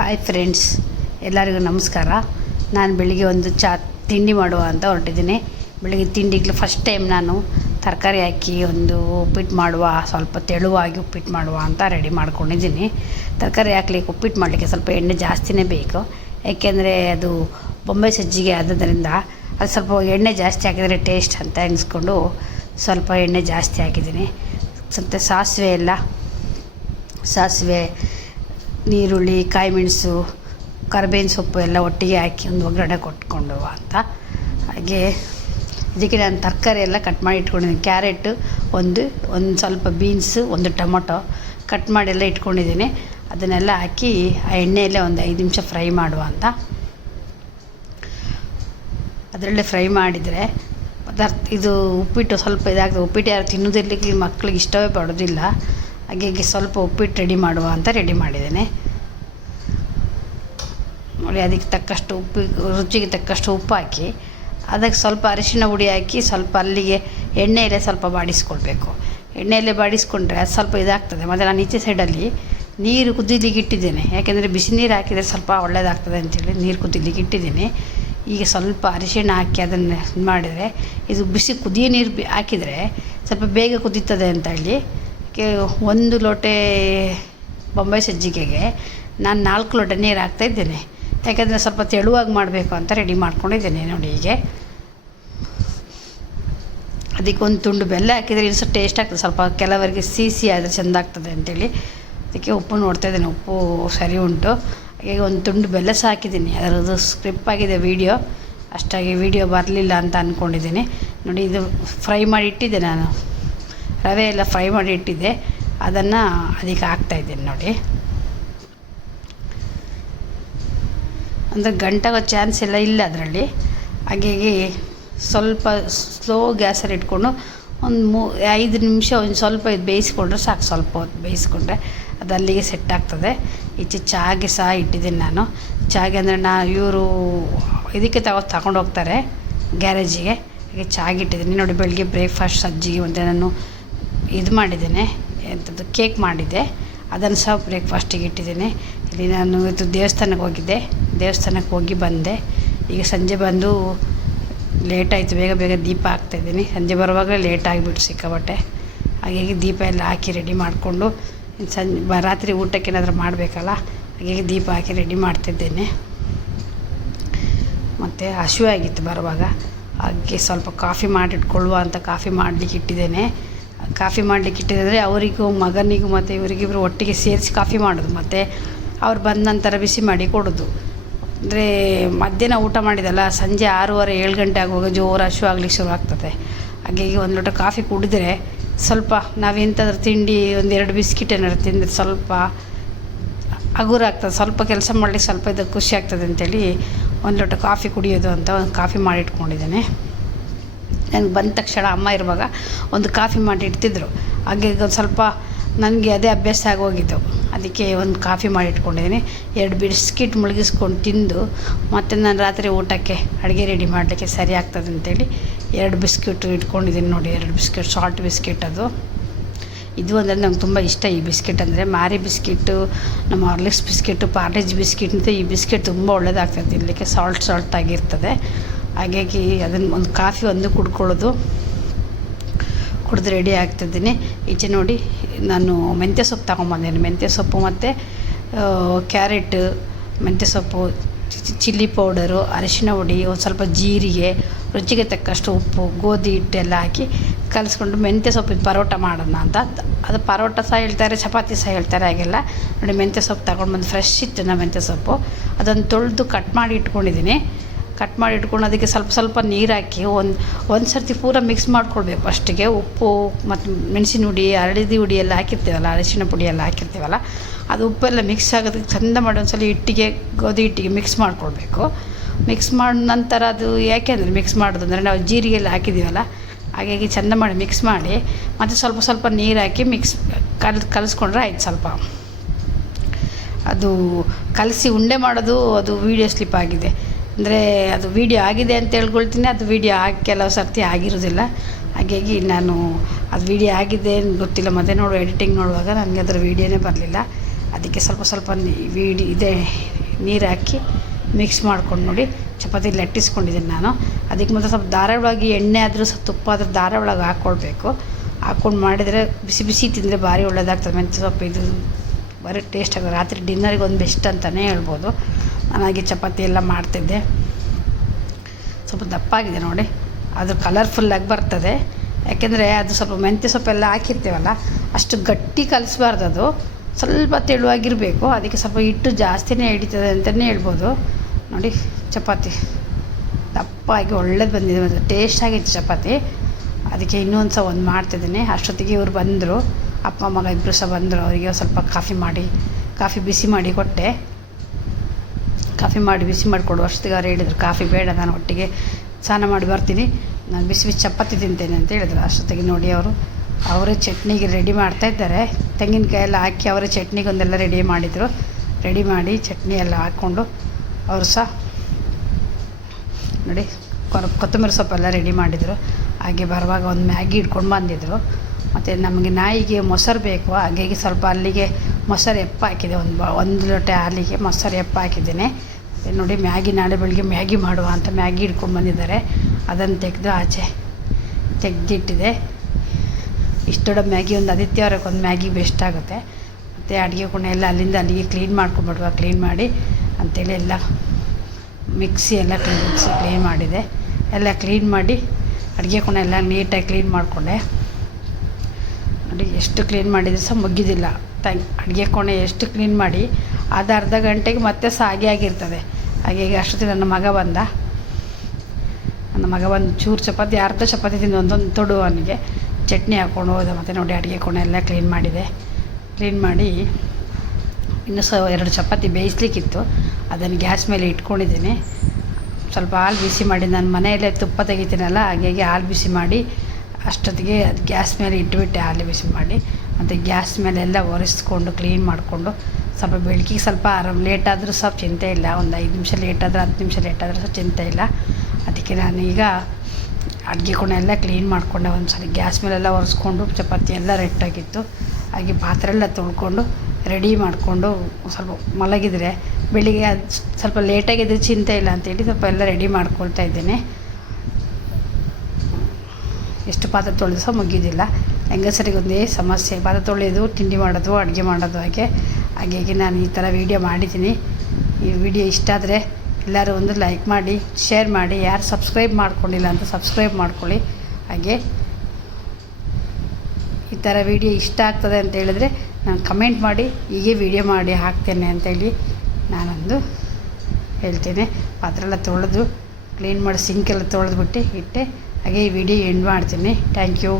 Hi friends ಎಲ್ಲರಿಗೂ ನಮಸ್ಕಾರ. ನಾನು ಬೆಳಿಗ್ಗೆ ಒಂದು ಚಾ ತಿಂಡಿ ಮಾಡುವ ಅಂತ ಹೊರಟಿದ್ದೀನಿ. ಬೆಳಿಗ್ಗೆ ತಿಂಡಿಗಳು ಫಸ್ಟ್ ಟೈಮ್ ನಾನು ತರಕಾರಿ ಹಾಕಿ ಒಂದು ಉಪ್ಪಿಟ್ಟು ಮಾಡುವ, ಸ್ವಲ್ಪ ತೆಳುವಾಗಿ ಉಪ್ಪಿಟ್ಟು ಮಾಡುವ ಅಂತ ರೆಡಿ ಮಾಡ್ಕೊಂಡಿದ್ದೀನಿ. ತರಕಾರಿ ಹಾಕ್ಲಿಕ್ಕೆ ಉಪ್ಪಿಟ್ಟು ಮಾಡಲಿಕ್ಕೆ ಸ್ವಲ್ಪ ಎಣ್ಣೆ ಜಾಸ್ತಿನೇ ಬೇಕು. ಏಕೆಂದರೆ ಅದು ಬೊಂಬೆ ಸಜ್ಜಿಗೆ ಆದ್ದರಿಂದ ಅದು ಸ್ವಲ್ಪ ಎಣ್ಣೆ ಜಾಸ್ತಿ ಹಾಕಿದರೆ ಟೇಸ್ಟ್ ಅಂತ ಎಣಿಸ್ಕೊಂಡು ಸ್ವಲ್ಪ ಎಣ್ಣೆ ಜಾಸ್ತಿ ಹಾಕಿದ್ದೀನಿ. ಸ್ವಲ್ಪ ಸಾಸಿವೆ ಎಲ್ಲ, ಸಾಸಿವೆ ನೀರುಳ್ಳಿ ಕಾಯಿ ಮೆಣಸು ಕರಿಬೇವಿನ ಸೊಪ್ಪು ಎಲ್ಲ ಒಟ್ಟಿಗೆ ಹಾಕಿ ಒಂದು ಒಗ್ಗರಣೆ ಕೊಟ್ಕೊಂಡು ಅಂತ. ಹಾಗೆ ಇದಕ್ಕೆ ನಾನು ತರಕಾರಿ ಎಲ್ಲ ಕಟ್ ಮಾಡಿ ಇಟ್ಕೊಂಡಿದ್ದೀನಿ. ಕ್ಯಾರೆಟು ಒಂದು ಒಂದು ಸ್ವಲ್ಪ ಬೀನ್ಸು ಒಂದು ಟೊಮೊಟೊ ಕಟ್ ಮಾಡಿ ಎಲ್ಲ ಇಟ್ಕೊಂಡಿದ್ದೀನಿ. ಅದನ್ನೆಲ್ಲ ಹಾಕಿ ಆ ಎಣ್ಣೆಯಲ್ಲೇ ಒಂದು ಐದು ನಿಮಿಷ ಫ್ರೈ ಮಾಡುವ ಅಂತ. ಅದರಲ್ಲೇ ಫ್ರೈ ಮಾಡಿದರೆ ಪದಾರ್ಥ, ಇದು ಉಪ್ಪಿಟ್ಟು ಸ್ವಲ್ಪ ಇದಾಗ್ತದೆ. ಉಪ್ಪಿಟ್ಟು ಯಾರು ತಿನ್ನೋದಿರ್ಲಿಕ್ಕೆ ಮಕ್ಳಿಗೆ ಇಷ್ಟವೇ ಪಡೋದಿಲ್ಲ. ಹಾಗಾಗಿ ಸ್ವಲ್ಪ ಉಪ್ಪಿಟ್ಟು ರೆಡಿ ಮಾಡುವ ಅಂತ ರೆಡಿ ಮಾಡಿದ್ದೇನೆ. ನೋಡಿ, ಅದಕ್ಕೆ ತಕ್ಕಷ್ಟು ಉಪ್ಪು, ರುಚಿಗೆ ತಕ್ಕಷ್ಟು ಉಪ್ಪು ಹಾಕಿ, ಅದಕ್ಕೆ ಸ್ವಲ್ಪ ಅರಿಶಿನ ಹುಡಿ ಹಾಕಿ ಸ್ವಲ್ಪ ಅಲ್ಲಿಗೆ ಎಣ್ಣೆಯಲ್ಲೇ ಸ್ವಲ್ಪ ಬಾಡಿಸ್ಕೊಳ್ಬೇಕು. ಎಣ್ಣೆಯಲ್ಲೇ ಬಾಡಿಸ್ಕೊಂಡ್ರೆ ಅದು ಸ್ವಲ್ಪ ಇದಾಗ್ತದೆ. ಮತ್ತು ನಾನು ಈಚೆ ಸೈಡಲ್ಲಿ ನೀರು ಕುದಿಲಿಕ್ಕೆ ಇಟ್ಟಿದ್ದೇನೆ. ಯಾಕೆಂದರೆ ಬಿಸಿ ನೀರು ಹಾಕಿದರೆ ಸ್ವಲ್ಪ ಒಳ್ಳೆಯದಾಗ್ತದೆ ಅಂತೇಳಿ ನೀರು ಕುದಿಲಿಕ್ಕೆ ಇಟ್ಟಿದ್ದೀನಿ. ಈಗ ಸ್ವಲ್ಪ ಅರಿಶಿಣ ಹಾಕಿ ಅದನ್ನು ಮಾಡಿದರೆ, ಇದು ಬಿಸಿ ಕುದಿಯ ನೀರು ಬಿ ಹಾಕಿದರೆ ಸ್ವಲ್ಪ ಬೇಗ ಕುದೀತದೆ ಅಂತ ಹೇಳಿ ಒಂದು ಲೋಟೆ ಬೊಂಬೆ ಸಜ್ಜಿಗೆಗೆ ನಾನು ನಾಲ್ಕು ಲೋಟ ನೀರು ಹಾಕ್ತಾಯಿದ್ದೇನೆ ಯಾಕೆಂದರೆ ಸ್ವಲ್ಪ ತೆಳುವಾಗಿ ಮಾಡಬೇಕು ಅಂತ ರೆಡಿ ಮಾಡ್ಕೊಂಡಿದ್ದೇನೆ ನೋಡಿ ಹೀಗೆ. ಅದಕ್ಕೆ ಒಂದು ತುಂಡು ಬೆಲ್ಲ ಹಾಕಿದರೆ ಇನ್ನು ಸ್ವಲ್ಪ ಟೇಸ್ಟ್ ಆಗ್ತದೆ. ಸ್ವಲ್ಪ ಕೆಲವರಿಗೆ ಸಿಹಿ ಆದರೆ ಚೆಂದ ಆಗ್ತದೆ ಅಂತೇಳಿ. ಅದಕ್ಕೆ ಉಪ್ಪು ನೋಡ್ತಾ ಇದ್ದೇನೆ. ಉಪ್ಪು ಸರಿ ಉಂಟು. ಹಾಗೆ ಒಂದು ತುಂಡು ಬೆಲ್ಲ ಸಹ ಹಾಕಿದ್ದೀನಿ. ಅದರದ್ದು ಸ್ಕ್ರಿಪ್ ಆಗಿದೆ ವೀಡಿಯೋ ಅಷ್ಟಾಗಿ ವೀಡಿಯೋ ಬರಲಿಲ್ಲ ಅಂತ ಅಂದ್ಕೊಂಡಿದ್ದೀನಿ ನೋಡಿ ಇದು ಫ್ರೈ ಮಾಡಿ ಇಟ್ಟಿದ್ದೆ ನಾನು. ರವೆ ಎಲ್ಲ ಫ್ರೈ ಮಾಡಿ ಇಟ್ಟಿದ್ದೆ. ಅದನ್ನು ಅದಕ್ಕೆ ಹಾಕ್ತಾಯಿದ್ದೀನಿ ನೋಡಿ. ಅಂದರೆ ಗಂಟಾಗೋ ಚಾನ್ಸ್ ಎಲ್ಲ ಇಲ್ಲ ಅದರಲ್ಲಿ. ಹಾಗಾಗಿ ಸ್ವಲ್ಪ ಸ್ಲೋ ಗ್ಯಾಸಲ್ಲಿ ಇಟ್ಕೊಂಡು ಒಂದು ಮೂ, ಐದು ನಿಮಿಷ ಒಂದು ಸ್ವಲ್ಪ ಇದು ಬೇಯಿಸ್ಕೊಂಡ್ರೆ ಸಾಕು, ಸ್ವಲ್ಪ ಹೊತ್ತು ಬೇಯಿಸ್ಕೊಂಡ್ರೆ ಅದು ಅಲ್ಲಿಗೆ ಸೆಟ್ ಆಗ್ತದೆ. ಈಚೆ ಚಾಗೆ ಸಹ ಇಟ್ಟಿದ್ದೀನಿ ನಾನು. ಚಾಗೆ ಅಂದರೆ ನಾ, ಇವರು ಇದಕ್ಕೆ ತಗೋ, ತಗೊಂಡು ಹೋಗ್ತಾರೆ ಗ್ಯಾರೇಜಿಗೆ. ಹಾಗೆ ಚಾಗೆ ಇಟ್ಟಿದ್ದೀನಿ. ನೋಡಿ, ಬೆಳಗ್ಗೆ ಬ್ರೇಕ್ಫಾಸ್ಟ್ ಸಜ್ಜಿಗೆ ಮತ್ತು ನಾನು ಇದು ಮಾಡಿದ್ದೇನೆ. ಎಂಥದ್ದು ಕೇಕ್ ಮಾಡಿದ್ದೆ. ಅದನ್ನು ಸಹ ಬ್ರೇಕ್ಫಾಸ್ಟಿಗೆ ಇಟ್ಟಿದ್ದೀನಿ. ಇಲ್ಲಿ ನಾನು ಇದು ದೇವಸ್ಥಾನಕ್ಕೆ ಹೋಗಿದ್ದೆ. ದೇವಸ್ಥಾನಕ್ಕೆ ಹೋಗಿ ಬಂದೆ. ಈಗ ಸಂಜೆ ಬಂದು ಲೇಟ್ ಆಯಿತು. ಬೇಗ ಬೇಗ ದೀಪ ಹಾಕ್ತಾಯಿದ್ದೀನಿ ಸಂಜೆ ಬರುವಾಗಲೇ ಲೇಟ್ ಆಗಿಬಿಟ್ಟು ಸಿಕ್ಕಾಬಟ್ಟೆ ಹಾಗಾಗಿ ದೀಪ ಎಲ್ಲ ಹಾಕಿ ರೆಡಿ ಮಾಡಿಕೊಂಡು ಸಂಜೆ ರಾತ್ರಿ ಊಟಕ್ಕೆ ಏನಾದರೂ ಮಾಡಬೇಕಲ್ಲ ಹಾಗಾಗಿ ದೀಪ ಹಾಕಿ ರೆಡಿ ಮಾಡ್ತಿದ್ದೇನೆ ಮತ್ತು ಹಸಿವಾಗಿತ್ತು ಬರುವಾಗ. ಹಾಗೆ ಸ್ವಲ್ಪ ಕಾಫಿ ಮಾಡಿಟ್ಕೊಳ್ಳುವ ಅಂತ ಕಾಫಿ ಮಾಡಲಿಕ್ಕೆ ಇಟ್ಟಿದ್ದೇನೆ. ಕಾಫಿ ಮಾಡಲಿಕ್ಕೆ ಇಟ್ಟಿದ್ದಾರೆ. ಅವರಿಗೂ, ಮಗನಿಗೂ ಮತ್ತು ಇವರಿಗಿಬ್ಬರು ಒಟ್ಟಿಗೆ ಸೇರಿಸಿ ಕಾಫಿ ಮಾಡೋದು. ಮತ್ತು ಅವ್ರು ಬಂದ ನಂತರ ಬಿಸಿ ಮಾಡಿ ಕೊಡೋದು. ಅಂದರೆ ಮಧ್ಯಾಹ್ನ ಊಟ ಮಾಡಿದಲ್ಲ, ಸಂಜೆ ಆರೂವರೆ, ಏಳು ಗಂಟೆ ಆಗುವಾಗ ಜೋರು ಹಶು ಆಗ್ಲಿಕ್ಕೆ ಶುರು ಆಗ್ತದೆ. ಹಾಗಾಗಿ ಒಂದು ಲೋಟ ಕಾಫಿ ಕುಡಿದ್ರೆ ಸ್ವಲ್ಪ ನಾವೆಂಥಾದ್ರೂ ತಿಂಡಿ ಒಂದೆರಡು ಬಿಸ್ಕಿಟ್ ಏನಾದ್ರು ತಿಂದರೆ ಸ್ವಲ್ಪ ಹಗುರ ಆಗ್ತದೆ. ಸ್ವಲ್ಪ ಕೆಲಸ ಮಾಡಲಿಕ್ಕೆ ಸ್ವಲ್ಪ ಇದು ಖುಷಿ ಆಗ್ತದೆ ಅಂತೇಳಿ ಒಂದು ಲೋಟ ಕಾಫಿ ಕುಡಿಯೋದು ಅಂತ ಒಂದು ಕಾಫಿ ಮಾಡಿ ಇಟ್ಕೊಂಡಿದ್ದೇನೆ. ನನಗೆ ಬಂದ ತಕ್ಷಣ ಅಮ್ಮ ಇರುವಾಗ ಒಂದು ಕಾಫಿ ಮಾಡಿ ಇಡ್ತಿದ್ರು. ಹಾಗೆ ಈಗ ಒಂದು ಸ್ವಲ್ಪ ನನಗೆ ಅದೇ ಅಭ್ಯಾಸ ಆಗೋಗಿದ್ದು ಅದಕ್ಕೆ ಒಂದು ಕಾಫಿ ಮಾಡಿ ಇಟ್ಕೊಂಡಿದ್ದೀನಿ. ಎರಡು ಬಿಸ್ಕಿಟ್ ಮುಳುಗಿಸ್ಕೊಂಡು ತಿಂದು ಮತ್ತು ನಾನು ರಾತ್ರಿ ಊಟಕ್ಕೆ ಅಡುಗೆ ರೆಡಿ ಮಾಡಲಿಕ್ಕೆ ಸರಿ ಆಗ್ತದೆ ಅಂತೇಳಿ ಎರಡು ಬಿಸ್ಕಿಟ್ ಇಟ್ಕೊಂಡಿದ್ದೀನಿ ನೋಡಿ, ಎರಡು ಬಿಸ್ಕಿಟ್, ಸಾಲ್ಟ್ ಬಿಸ್ಕಿಟ್ ಅದು. ಇದು ಅಂದರೆ ನಂಗೆ ತುಂಬ ಇಷ್ಟ ಈ ಬಿಸ್ಕಿಟ್ ಅಂದರೆ. ಮಾರಿ ಬಿಸ್ಕಿಟ್ಟು ನಮ್ಮ ಹಾರ್ಲಿಕ್ಸ್ ಬಿಸ್ಕಿಟ್ಟು ಪಾರ್ಲೇಜ್ ಬಿಸ್ಕಿಟ್ ಅಂತ ಈ ಬಿಸ್ಕಿಟ್ ತುಂಬ ಒಳ್ಳೆಯದಾಗ್ತದೆ ತಿನ್ನಲಿಕ್ಕೆ ಸಾಲ್ಟ್ ಸಾಲ್ಟ್ ಆಗಿರ್ತದೆ ಹಾಗಾಗಿ ಅದನ್ನು ಒಂದು ಕಾಫಿ ಒಂದು ಕುಡ್ಕೊಳ್ಳೋದು. ಕುಡಿದು ರೆಡಿ ಆಗ್ತಿದ್ದೀನಿ. ಈಚೆ ನೋಡಿ, ನಾನು ಮೆಂತ್ಯ ಸೊಪ್ಪು ತಗೊಂಬಂದಿದ್ದೀನಿ ಮೆಂತ್ಯ ಸೊಪ್ಪು ಮತ್ತು ಕ್ಯಾರೆಟ್, ಮೆಂತ್ಯ ಸೊಪ್ಪು ಚಿಲ್ಲಿ ಪೌಡರು ಅರಿಶಿನ ಹುಡಿ ಒಂದು ಸ್ವಲ್ಪ ಜೀರಿಗೆ, ರುಚಿಗೆ ತಕ್ಕಷ್ಟು ಉಪ್ಪು, ಗೋಧಿ ಹಿಟ್ಟೆಲ್ಲ ಹಾಕಿ ಕಲಿಸ್ಕೊಂಡು ಮೆಂತ್ಯ ಸೊಪ್ಪಿನ ಪರೋಟ ಮಾಡೋಣ ಅಂತ. ಅದು ಪರೋಟ ಸಹ ಹೇಳ್ತಾರೆ, ಚಪಾತಿ ಸಹ ಹೇಳ್ತಾರೆ, ಹಾಗೆಲ್ಲ. ನೋಡಿ, ಮೆಂತ್ಯ ಸೊಪ್ಪು ತಗೊಂಡು ಬಂದು ಫ್ರೆಶ್ ಇತ್ತು ನಾ ಮೆಂತ್ಯ ಸೊಪ್ಪು. ಅದನ್ನು ತೊಳೆದು ಕಟ್ ಮಾಡಿ ಇಟ್ಕೊಂಡಿದ್ದೀನಿ ಕಟ್ ಮಾಡಿ ಇಟ್ಕೊಂಡು ಅದಕ್ಕೆ ಸ್ವಲ್ಪ ಸ್ವಲ್ಪ ನೀರು ಹಾಕಿ ಒಂದು ಒಂದು ಸರ್ತಿ ಪೂರ ಮಿಕ್ಸ್ ಮಾಡ್ಕೊಳ್ಬೇಕು. ಫಸ್ಟಿಗೆ ಉಪ್ಪು ಮತ್ತು ಮೆಣಸಿನ ಹುಡಿ, ಹಳದಿ ಹುಡಿ ಎಲ್ಲ ಹಾಕಿರ್ತೀವಲ್ಲ ಅರಿಶಿನ ಪುಡಿ ಎಲ್ಲ ಹಾಕಿರ್ತೀವಲ್ಲ, ಅದು ಉಪ್ಪೆಲ್ಲ ಮಿಕ್ಸ್ ಆಗೋದಕ್ಕೆ ಚಂದ ಮಾಡಿ ಒಂದ್ಸಲ ಹಿಟ್ಟಿಗೆ, ಗೋಧಿ ಹಿಟ್ಟಿಗೆ ಮಿಕ್ಸ್ ಮಾಡ್ಕೊಳ್ಬೇಕು. ಮಿಕ್ಸ್ ಮಾಡಿದ ನಂತರ ಅದು ಯಾಕೆ ಅಂದರೆ ಮಿಕ್ಸ್ ಮಾಡೋದು ಅಂದರೆ ನಾವು ಜೀರಿಗೆ ಎಲ್ಲ ಹಾಕಿದ್ದೀವಲ್ಲ ಹಾಗಾಗಿ ಚಂದ ಮಾಡಿ ಮಿಕ್ಸ್ ಮಾಡಿ, ಮತ್ತು ಸ್ವಲ್ಪ ಸ್ವಲ್ಪ ನೀರು ಹಾಕಿ ಮಿಕ್ಸ್ ಕಲ್, ಕಲಿಸ್ಕೊಂಡ್ರೆ ಆಯ್ತು ಸ್ವಲ್ಪ. ಅದು ಕಲಸಿ ಉಂಡೆ ಮಾಡೋದು, ಅದು ವೀಡಿಯೋ ಸ್ಲಿಪ್ ಆಗಿದೆ. ಅಂದರೆ ಅದು ವೀಡಿಯೋ ಆಗಿದೆ ಅಂತ ಹೇಳ್ಕೊಳ್ತೀನಿ. ಅದು ವೀಡಿಯೋ ಆಗಿ ಕೆಲವು ಸರ್ತಿ ಆಗಿರೋದಿಲ್ಲ. ಹಾಗಾಗಿ ನಾನು ಅದು ವೀಡಿಯೋ ಆಗಿದೆ ಅಂತ ಗೊತ್ತಿಲ್ಲ. ಮತ್ತೆ ನೋಡುವ ಎಡಿಟಿಂಗ್ ನೋಡುವಾಗ ನನಗೆ ಅದರ ವೀಡಿಯೋನೇ ಬರಲಿಲ್ಲ. ಅದಕ್ಕೆ ಸ್ವಲ್ಪ ಸ್ವಲ್ಪ ವೀಡಿ ಇದೆ, ನೀರು ಹಾಕಿ ಮಿಕ್ಸ್ ಮಾಡ್ಕೊಂಡು ನೋಡಿ. ಚಪಾತಿ ಲಟ್ಟಿಸ್ಕೊಂಡಿದ್ದೀನಿ ನಾನು. ಅದಕ್ಕೆ ಮತ್ತೆ ಸ್ವಲ್ಪ ಧಾರಾಳವಾಗಿ ಎಣ್ಣೆ ಆದರೂ ಸ್ವಲ್ಪ ತುಪ್ಪ ಆದರೂ ಧಾರಾಳವಾಗಿ ಹಾಕ್ಕೊಳ್ಬೇಕು ಹಾಕ್ಕೊಂಡು ಮಾಡಿದರೆ ಬಿಸಿ ಬಿಸಿ ತಿಂದರೆ ಭಾರಿ ಒಳ್ಳೆಯದಾಗ್ತದೆ ಮೆಂತ್ಯ ಸೊಪ್ಪು ಇದು ಬರೀ ಟೇಸ್ಟ್ ಆಗೋದು ರಾತ್ರಿ ಡಿನ್ನರಿಗೆ ಒಂದು ಬೆಸ್ಟ್ ಅಂತಲೇ ಹೇಳ್ಬೋದು. ನಾನು ಹಾಗೆ ಚಪಾತಿ ಎಲ್ಲ ಮಾಡ್ತಿದ್ದೆ. ಸ್ವಲ್ಪ ದಪ್ಪಾಗಿದೆ ನೋಡಿ. ಅದು ಕಲರ್ಫುಲ್ಲಾಗಿ ಬರ್ತದೆ. ಯಾಕೆಂದರೆ ಅದು ಸ್ವಲ್ಪ ಮೆಂತ್ಯ ಸೊಪ್ಪೆಲ್ಲ ಹಾಕಿರ್ತೀವಲ್ಲ, ಅಷ್ಟು ಗಟ್ಟಿ ಕಲಿಸ್ಬಾರ್ದು ಅದು. ಸ್ವಲ್ಪ ತೆಳುವಾಗಿರಬೇಕು. ಅದಕ್ಕೆ ಸ್ವಲ್ಪ ಹಿಟ್ಟು ಜಾಸ್ತಿನೇ ಹಿಡಿತದೆ ಅಂತಲೇ ಹೇಳ್ಬೋದು. ನೋಡಿ, ಚಪಾತಿ. ದಪ್ಪಾಗಿ ಒಳ್ಳೇದು ಬಂದಿದೆ ಮತ್ತು ಟೇಸ್ಟ್ ಆಗಿತ್ತು ಚಪಾತಿ. ಅದಕ್ಕೆ ಇನ್ನೊಂದು ಸಹ ಒಂದು ಮಾಡ್ತಿದ್ದೀನಿ. ಅಷ್ಟೊತ್ತಿಗೆ ಇವರು ಬಂದರು. ಅಪ್ಪ, ಮಗ ಇಬ್ಬರು ಸಹ ಬಂದರು. ಅವರಿಗೆ ಸ್ವಲ್ಪ ಕಾಫಿ ಮಾಡಿ ಕಾಫಿ ಬಿಸಿ ಮಾಡಿ ಕೊಟ್ಟೆ. ಕಾಫಿ ಮಾಡಿ ಬಿಸಿ ಮಾಡಿಕೊಡು. ಅವ್ರು ಹೇಳಿದರು, ಕಾಫಿ ಬೇಡ ನಾನು ಒಟ್ಟಿಗೆ ಸ್ನಾನ ಮಾಡಿ ಬರ್ತೀನಿ. ನಾನು ಬಿಸಿ ಬಿಸಿ ಚಪಾತಿ ತಿಂತೇನೆ ಅಂತ ಹೇಳಿದರು. ಅಷ್ಟೊತ್ತಿಗೆ ನೋಡಿ ಅವರು, ಅವರೇ ಚಟ್ನಿಗೆ ರೆಡಿ ಮಾಡ್ತಾ ಇದ್ದಾರೆ. ತೆಂಗಿನಕಾಯಿ ಎಲ್ಲ ಹಾಕಿ ಅವರೇ ಚಟ್ನಿಗೆ ಒಂದೆಲ್ಲ ರೆಡಿ ಮಾಡಿದರು. ರೆಡಿ ಮಾಡಿ ಚಟ್ನಿ ಎಲ್ಲ ಹಾಕ್ಕೊಂಡು ಅವರು ಸಹ ನೋಡಿ ಕೊತ್ತಂಬರಿ ಸೊಪ್ಪೆಲ್ಲ ರೆಡಿ ಮಾಡಿದರು. ಹಾಗೆ ಬರುವಾಗ ಒಂದು ಮ್ಯಾಗಿ ಇಟ್ಕೊಂಡು ಬಂದಿದ್ದರು ಮತ್ತು ನಮಗೆ ನಾಯಿಗೆ ಮೊಸರು ಬೇಕು. ಹಾಗಾಗಿ ಸ್ವಲ್ಪ ಅಲ್ಲಿಗೆ ಮೊಸರು ಎಪ್ಪ ಹಾಕಿದೆ ಒಂದು ಬ, ಒಂದು ಲೋಟ ಹಾಲಿಗೆ ಮೊಸರು ಎಪ್ಪ ಹಾಕಿದ್ದೇನೆ ನೋಡಿ, ಮ್ಯಾಗಿ ನಾಳೆ ಬೆಳಿಗ್ಗೆ ಮ್ಯಾಗಿ ಮಾಡುವ ಅಂತ ಮ್ಯಾಗಿ ಇಟ್ಕೊಂಡು ಬಂದಿದ್ದಾರೆ. ಅದನ್ನು ತೆಗೆದು ಆಚೆ ತೆಗೆದಿಟ್ಟಿದೆ. ಇಷ್ಟು ಮ್ಯಾಗಿ ಒಂದು ಆದಿತ್ಯವಾರಕ್ಕೆ ಒಂದು ಮ್ಯಾಗಿ ಬೆಸ್ಟ್ ಆಗುತ್ತೆ. ಮತ್ತು ಅಡುಗೆ ಕೋಣೆ ಎಲ್ಲ ಅಲ್ಲಿಂದ ಅಲ್ಲಿಗೆ ಕ್ಲೀನ್ ಮಾಡ್ಕೊಂಬಿಡುವ ಕ್ಲೀನ್ ಮಾಡಿ ಅಂತೇಳಿ ಎಲ್ಲ ಮಿಕ್ಸಿ ಎಲ್ಲ ಕ್ಲೀನ್ ಮಿಕ್ಸಿ ಕ್ಲೀನ್ ಮಾಡಿದೆ. ಎಲ್ಲ ಕ್ಲೀನ್ ಮಾಡಿ ಅಡುಗೆ ಕೋಣೆ ಎಲ್ಲ ನೀಟಾಗಿ ಕ್ಲೀನ್ ಮಾಡಿಕೊಂಡೆ. ನೋಡಿ, ಎಷ್ಟು ಕ್ಲೀನ್ ಮಾಡಿದ್ರು ಸಹ ಮುಗಿದಿಲ್ಲ ತಂಗ್ ಅಡುಗೆ ಕೋಣೆ ಎಷ್ಟು ಕ್ಲೀನ್ ಮಾಡಿ, ಅದು ಅರ್ಧ ಗಂಟೆಗೆ ಮತ್ತೆ ಸಾಗಿ ಆಗಿರ್ತದೆ. ಹಾಗೆ ಈಗ ಅಷ್ಟೊತ್ತಿಗೆ ನನ್ನ ಮಗ ಬಂದ. ನನ್ನ ಮಗ ಬಂದು ಚೂರು ಚಪಾತಿ, ಅರ್ಧ ಚಪಾತಿ ತಿಂದು ಒಂದೊಂದು ತೊಡು ಅವನಿಗೆ. ಚಟ್ನಿ ಹಾಕ್ಕೊಂಡು ಹೋದ, ಮತ್ತು ನೋಡಿ ಅಡುಗೆ ಕೋಣೆ ಎಲ್ಲ ಕ್ಲೀನ್ ಮಾಡಿದೆ. ಕ್ಲೀನ್ ಮಾಡಿ ಇನ್ನು ಸ, ಎರಡು ಚಪಾತಿ ಬೇಯಿಸ್ಲಿಕ್ಕಿತ್ತು. ಅದನ್ನು ಗ್ಯಾಸ್ ಮೇಲೆ ಇಟ್ಕೊಂಡಿದ್ದೀನಿ. ಸ್ವಲ್ಪ ಹಾಲು ಬಿಸಿ ಮಾಡಿ, ನಾನು ಮನೆಯಲ್ಲೇ ತುಪ್ಪ ತೆಗಿತೀನಲ್ಲ ಹಾಗಾಗಿ ಹಾಲು ಬಿಸಿ ಮಾಡಿ, ಅಷ್ಟೊತ್ತಿಗೆ ಅದು ಗ್ಯಾಸ್ ಮೇಲೆ ಇಟ್ಬಿಟ್ಟೆ ಹಾಲು ಬಿಸಿ ಮಾಡಿ. ಮತ್ತು ಗ್ಯಾಸ್ ಮೇಲೆಲ್ಲ ಒರೆಸ್ಕೊಂಡು ಕ್ಲೀನ್ ಮಾಡಿಕೊಂಡು, ಸ್ವಲ್ಪ ಬೆಳಕಿಗೆ ಸ್ವಲ್ಪ ಆರಾಮ್ ಲೇಟ್ ಆದರೂ ಸ್ವಲ್ಪ ಚಿಂತೆ ಇಲ್ಲ. ಒಂದು ಐದು ನಿಮಿಷ ಲೇಟ್ ಆದರೆ, ಹತ್ತು ನಿಮಿಷ ಲೇಟ್ ಆದರೂ ಸಹ ಚಿಂತೆ ಇಲ್ಲ. ಅದಕ್ಕೆ ನಾನೀಗ ಅಡುಗೆ ಎಲ್ಲ ಕ್ಲೀನ್ ಮಾಡಿಕೊಂಡೆ ಒಂದು ಸರಿ ಗ್ಯಾಸ್ ಮೇಲೆಲ್ಲ ಒರೆಸ್ಕೊಂಡು, ಚಪಾತಿ ಎಲ್ಲ ರೆಟ್ಟಾಗಿತ್ತು ಹಾಗೆ ಪಾತ್ರೆ ಎಲ್ಲ ತೊಳ್ಕೊಂಡು ರೆಡಿ ಮಾಡಿಕೊಂಡು ಸ್ವಲ್ಪ ಮಲಗಿದರೆ ಬೆಳಿಗ್ಗೆ ಅದು ಸ್ವಲ್ಪ ಲೇಟಾಗಿದ್ದರೆ ಚಿಂತೆ ಇಲ್ಲ ಅಂತೇಳಿ ಸ್ವಲ್ಪ ಎಲ್ಲ ರೆಡಿ ಮಾಡ್ಕೊಳ್ತಾ ಇದ್ದೇನೆ. ಎಷ್ಟು ಪಾತ್ರೆ ತೊಳೆದು ಸಹ ಮುಗಿಯೋದಿಲ್ಲ. ಹೆಂಗಸರಿಗೆ ಒಂದೇ ಸಮಸ್ಯೆ ಪಾತ್ರೆ ತೊಳೆಯೋದು ತಿಂಡಿ ಮಾಡೋದು, ಅಡುಗೆ ಮಾಡೋದು ಹಾಗೆ. ಹಾಗಾಗಿ ನಾನು ಈ ಥರ ವೀಡಿಯೋ ಮಾಡಿದ್ದೀನಿ. ಈ ವಿಡಿಯೋ ಇಷ್ಟ ಆದರೆ ಎಲ್ಲರೂ ಒಂದು ಲೈಕ್ ಮಾಡಿ ಶೇರ್ ಮಾಡಿ. ಯಾರು ಸಬ್ಸ್ಕ್ರೈಬ್ ಮಾಡ್ಕೊಂಡಿಲ್ಲ ಅಂತ ಸಬ್ಸ್ಕ್ರೈಬ್ ಮಾಡ್ಕೊಳ್ಳಿ. ಹಾಗೆ ಈ ಥರ ವಿಡಿಯೋ ಇಷ್ಟ ಆಗ್ತದೆ ಅಂತ ಹೇಳಿದ್ರೆ ನಾನು ಕಮೆಂಟ್ ಮಾಡಿ, ಹೀಗೆ ವಿಡಿಯೋ ಮಾಡಿ ಹಾಕ್ತೇನೆ ಅಂತೇಳಿ ನಾನೊಂದು ಹೇಳ್ತೇನೆ. ಪಾತ್ರೆ ಎಲ್ಲ ತೊಳೆದು ಕ್ಲೀನ್ ಮಾಡಿ ಸಿಂಕೆಲ್ಲ ತೊಳೆದ್ಬಿಟ್ಟು ಇಟ್ಟೆ. ಹಾಗೆ ಈ ವಿಡಿಯೋ ಎಂಡ್ ಮಾಡ್ತೀನಿ. Thank you